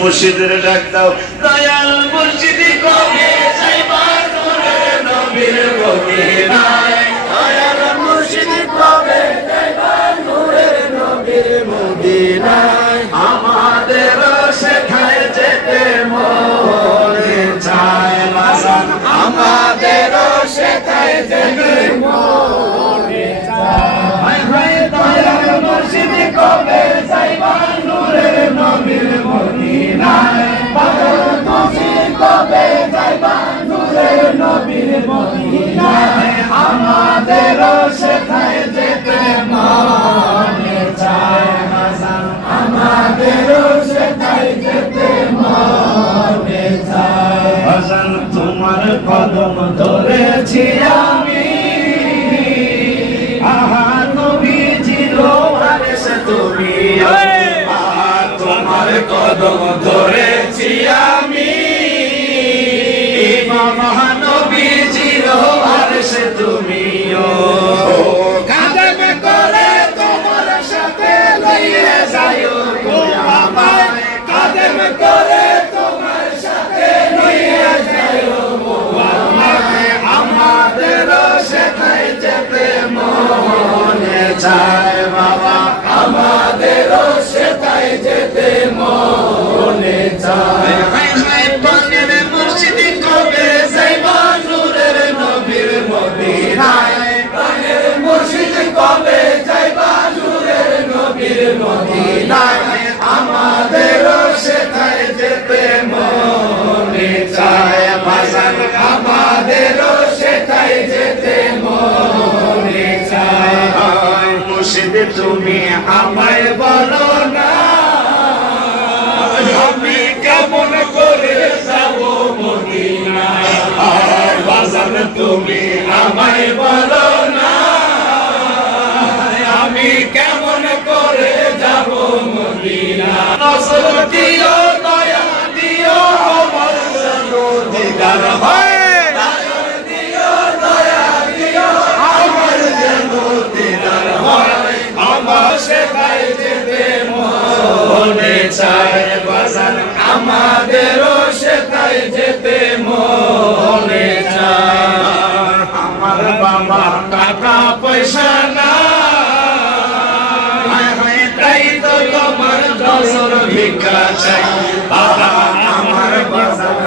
মুর্শিদের ডাক দাও। দয়াল মুর্শিদি কবে যাইবা নূরে নবীর মদিনায়? দয়াল মুর্শিদি কবে যাইবা আমাদের সেখায় যেতে সেখায় যেতে মনে চায় হাসান আমাদের সেখায় যেতে মনে চায় হাসান তোমার কদম ধরেছি আমি আহা নবী ছিল সে তুমি আহা তোমার কদম ধরেছি চায় বাবা আমাদেরও সেটাই যেতে মনে চায়। তুমি আমায় বলো না। আমি কেমন করে যাব বাজার তুমি আমায় বলো না। আমি কেমন করে যাব মদিনা নসর দিও, দয়া দিও, আমার দিদার মনে চায় বাজান আমাদেরও সেটাই যেতে মনে চায়। আমার বাবা টাকা পয়সা না তাই তো তোমার দশর ভিক্ষা চাই। বাবা আমার বাজার